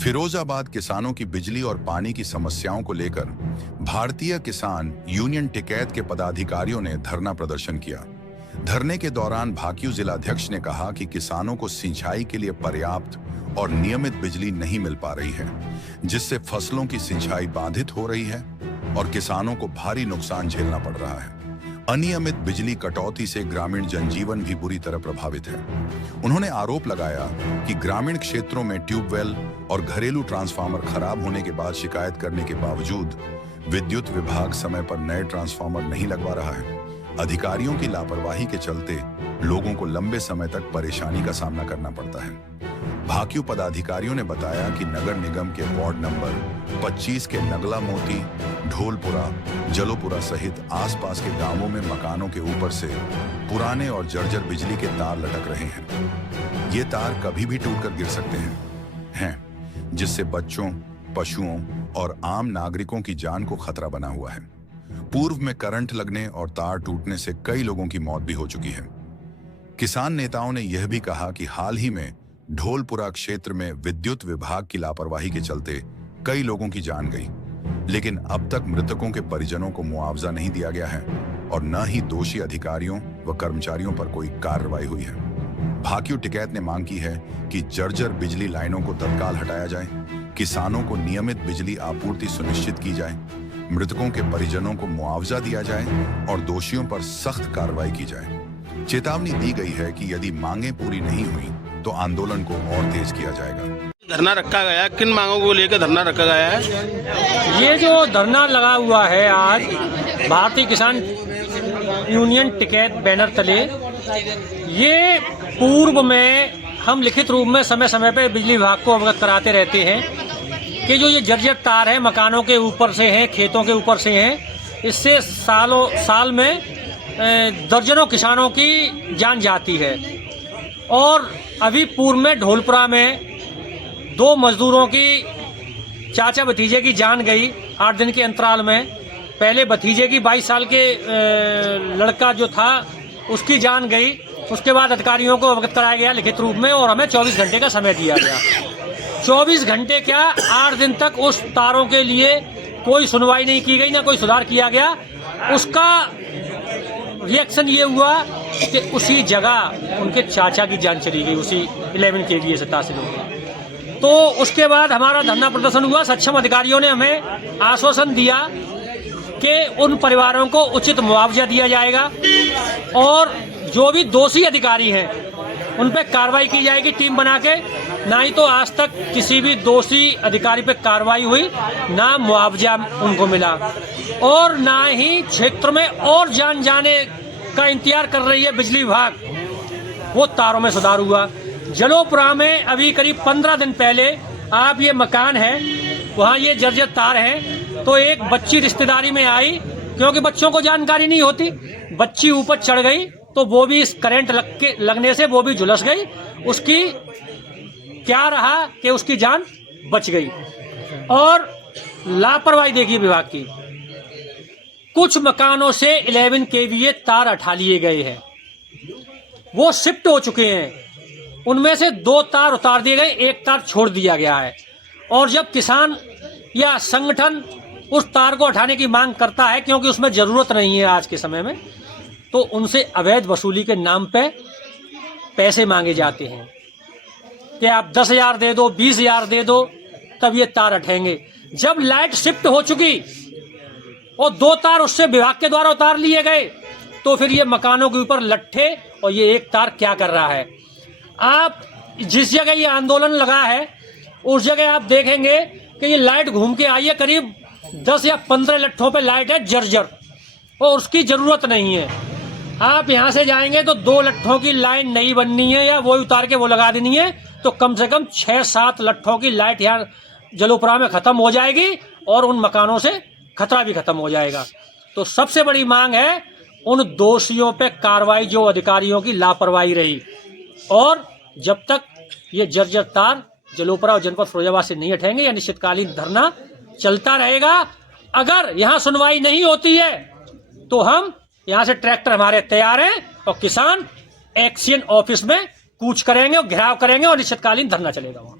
फिरोजाबाद किसानों की बिजली और पानी की समस्याओं को लेकर भारतीय किसान यूनियन टिकैत के पदाधिकारियों ने धरना प्रदर्शन किया। धरने के दौरान भाकियू जिलाध्यक्ष ने कहा कि किसानों को सिंचाई के लिए पर्याप्त और नियमित बिजली नहीं मिल पा रही है, जिससे फसलों की सिंचाई बाधित हो रही है और किसानों को भारी नुकसान झेलना पड़ रहा है। अनियमित बिजली कटौती से ग्रामीण जनजीवन भी बुरी तरह प्रभावित है। उन्होंने आरोप लगाया कि ग्रामीण क्षेत्रों में ट्यूबवेल और घरेलू ट्रांसफार्मर खराब होने के बाद शिकायत करने के बावजूद विद्युत विभाग समय पर नए ट्रांसफार्मर नहीं लगवा रहा है। अधिकारियों की लापरवाही के चलते लोगों को लंबे समय तक परेशानी का सामना करना पड़ता है। भाकियू पदाधिकारियों ने बताया कि नगर निगम के वार्ड नंबर 25 के नगला मोती, ढोलपुरा, जलोपुरा सहित आसपास के गांवों में मकानों के ऊपर से पुराने और जर्जर बिजली के तार लटक रहे हैं। ये तार कभी भी टूटकर गिर सकते हैं, जिससे बच्चों, पशुओं और आम नागरिकों की जान को खतरा बना हुआ है। पूर्व में करंट लगने और तार टूटने से कई लोगों की मौत भी हो चुकी है। किसान नेताओं ने यह भी कहा कि हाल ही में ढोलपुरा क्षेत्र में विद्युत विभाग की लापरवाही के चलते कई लोगों की जान गई, लेकिन अब तक मृतकों के परिजनों को मुआवजा नहीं दिया गया है और न ही दोषी अधिकारियों व कर्मचारियों पर कोई कार्रवाई हुई है। भाकियू टिकैत ने मांग की है कि जर्जर बिजली लाइनों को तत्काल हटाया जाए, किसानों को नियमित बिजली आपूर्ति सुनिश्चित की जाए, मृतकों के परिजनों को मुआवजा दिया जाए और दोषियों पर सख्त कार्रवाई की जाए। चेतावनी दी गई है कि यदि मांगें पूरी नहीं हुई तो आंदोलन को और तेज किया जाएगा। धरना रखा गया है, किन मांगों को लेकर धरना रखा गया है? ये जो धरना लगा हुआ है आज भारतीय किसान यूनियन टिकैत बैनर तले, ये पूर्व में हम लिखित रूप में समय समय पे बिजली विभाग को अवगत कराते रहते हैं कि जो ये जर्जर तार है मकानों के ऊपर से हैं, खेतों के ऊपर से हैं, इससे साल में दर्जनों किसानों की जान जाती है। और अभी पूर्व में ढोलपुरा में 2 मजदूरों की चाचा भतीजे की जान गई 8 दिन के अंतराल में। पहले भतीजे की 22 साल के लड़का जो था उसकी जान गई। उसके बाद अधिकारियों को अवगत कराया गया लिखित रूप में और हमें 24 घंटे का समय दिया गया। 24 घंटे क्या, 8 दिन तक उस तारों के लिए कोई सुनवाई नहीं की गई, ना कोई सुधार किया गया। उसका रिएक्शन ये हुआ कि उसी जगह उनके चाचा की जान चली गई, उसी 11 kVA से तार से लोग। तो उसके बाद हमारा धरना प्रदर्शन हुआ। सक्षम अधिकारियों ने हमें आश्वासन दिया कि उन परिवारों को उचित मुआवजा दिया जाएगा और जो भी दोषी अधिकारी हैं उन पर कार्रवाई की जाएगी टीम बना के। ना ही तो आज तक किसी भी दोषी अधिकारी पे कार्रवाई हुई, ना मुआवजा उनको मिला और ना ही क्षेत्र में और जान जाने का इंतजार कर रही है बिजली विभाग, वो तारों में सुधार हुआ। जलोपुरा में अभी करीब 15 दिन पहले आप ये मकान है, वहाँ ये जर्जर तार है, तो एक बच्ची रिश्तेदारी में आई, क्योंकि बच्चों को जानकारी नहीं होती, बच्ची ऊपर चढ़ गई तो वो भी इस करंट लगने से वो भी झुलस गई। उसकी क्या रहा कि उसकी जान बच गई। और लापरवाही देखिए विभाग की, कुछ मकानों से 11 kVA तार हटा लिए गए हैं, वो शिफ्ट हो चुके हैं। उनमें से 2 तार उतार दिए गए, 1 तार छोड़ दिया गया है। और जब किसान या संगठन उस तार को हटाने की मांग करता है, क्योंकि उसमें जरूरत नहीं है आज के समय में, तो उनसे अवैध वसूली के नाम पे पैसे मांगे जाते हैं कि आप 10,000 दे दो, 20,000 दे दो, तब ये तार हटेंगे। जब लाइट शिफ्ट हो चुकी और 2 तार उससे विभाग के द्वारा उतार लिए गए, तो फिर ये मकानों के ऊपर लट्ठे और ये 1 तार क्या कर रहा है। आप जिस जगह ये आंदोलन लगा है उस जगह आप देखेंगे कि ये लाइट घूम के आई है, करीब 10 या 15 लट्ठों पे लाइट है जर्जर, और उसकी जरूरत नहीं है। आप यहाँ से जाएंगे तो 2 लट्ठों की लाइन नहीं बननी है या वो उतार के वो लगा देनी है, तो कम से कम 6-7 लट्ठों की लाइट यहाँ जलोपुरा में खत्म हो जाएगी और उन मकानों से खतरा भी खत्म हो जाएगा। तो सबसे बड़ी मांग है उन दोषियों पे कार्रवाई जो अधिकारियों की लापरवाही रही, और जब तक ये जर्जर तार जलोपुरा और जनपद फिरोजाबाद से नहीं हटेंगे या निश्चितकालीन धरना चलता रहेगा। अगर यहाँ सुनवाई नहीं होती है तो हम यहाँ से ट्रैक्टर हमारे तैयार हैं और किसान एक्शन ऑफिस में कूच करेंगे और घेराव करेंगे और निश्चितकालीन धरना चलेगा वहाँ।